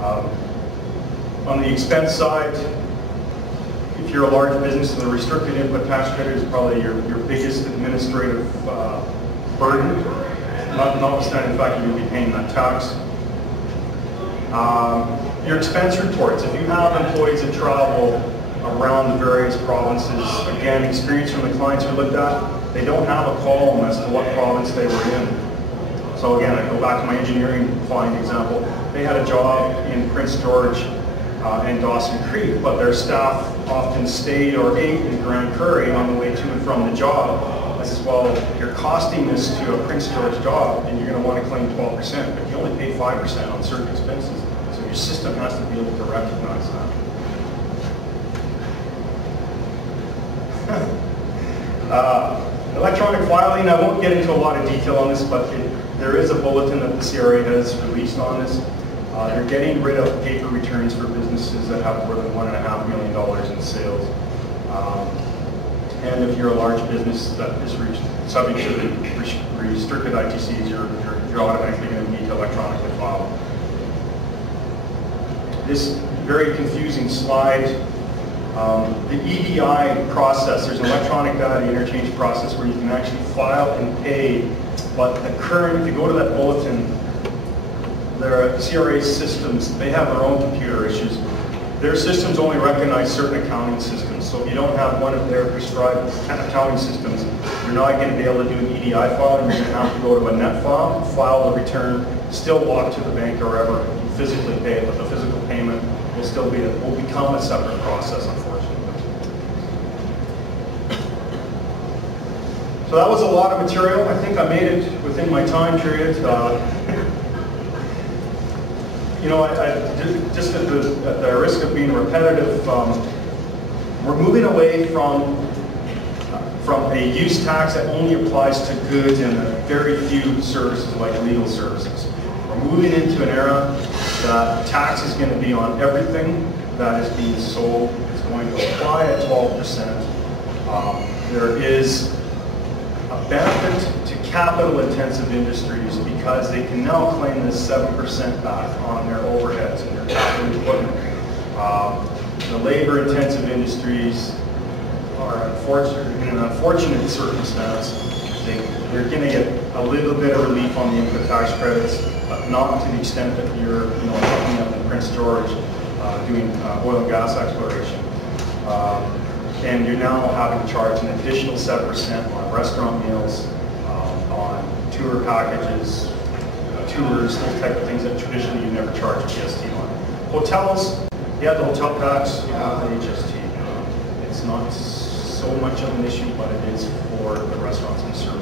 On the expense side, if you're a large business, the restricted input tax credit is probably your biggest administrative burden, notwithstanding the fact that you'll be paying that tax. Your expense reports, if you have employees that travel around the various provinces, again, experience from the clients we looked at, they don't have a column as to what province they were in. So again, I go back to my engineering client example. They had a job in Prince George and Dawson Creek, but their staff often stayed or ate in Grand Prairie on the way to and from the job. I says, well, you're costing this to a Prince George job and you're going to want to claim 12%, but you only pay 5% on certain expenses. So your system has to be able to recognize that. Electronic filing, I won't get into a lot of detail on this, but there is a bulletin that the CRA has released on this. They're getting rid of paper returns for businesses that have more than $1.5 million in sales. And if you're a large business that is subject to the restricted ITCs, you're automatically going to need to electronically file. This very confusing slide, the EDI process, there's an electronic data interchange process where you can actually file and pay, but the current, if you go to that bulletin, their CRA systems, they have their own computer issues. Their systems only recognize certain accounting systems, so if you don't have one of their prescribed accounting systems, you're not going to be able to do an EDI file, and you're going to have to go to a net file the return, still walk to the bank or wherever, and physically pay it, but the physical payment will become a separate process, unfortunately. So that was a lot of material. I think I made it within my time period. You know, just at the risk of being repetitive, we're moving away from a use tax that only applies to goods and very few services like legal services. We're moving into an era that tax is going to be on everything that is being sold. It's going to apply at 12%. There is a benefit to capital-intensive industries because they can now claim this 7% back on their overheads and their capital equipment. The labor-intensive industries are in an unfortunate circumstance. They're going to get a little bit of relief on the input tax credits, but not to the extent that you're looking up in Prince George doing oil and gas exploration. And you're now having to charge an additional 7% on restaurant meals, on tour packages, tours, those type of things that traditionally you never charge HST on. Hotels, you have the hotel tax, you have the HST. It's not so much of an issue, but it is for the restaurants and service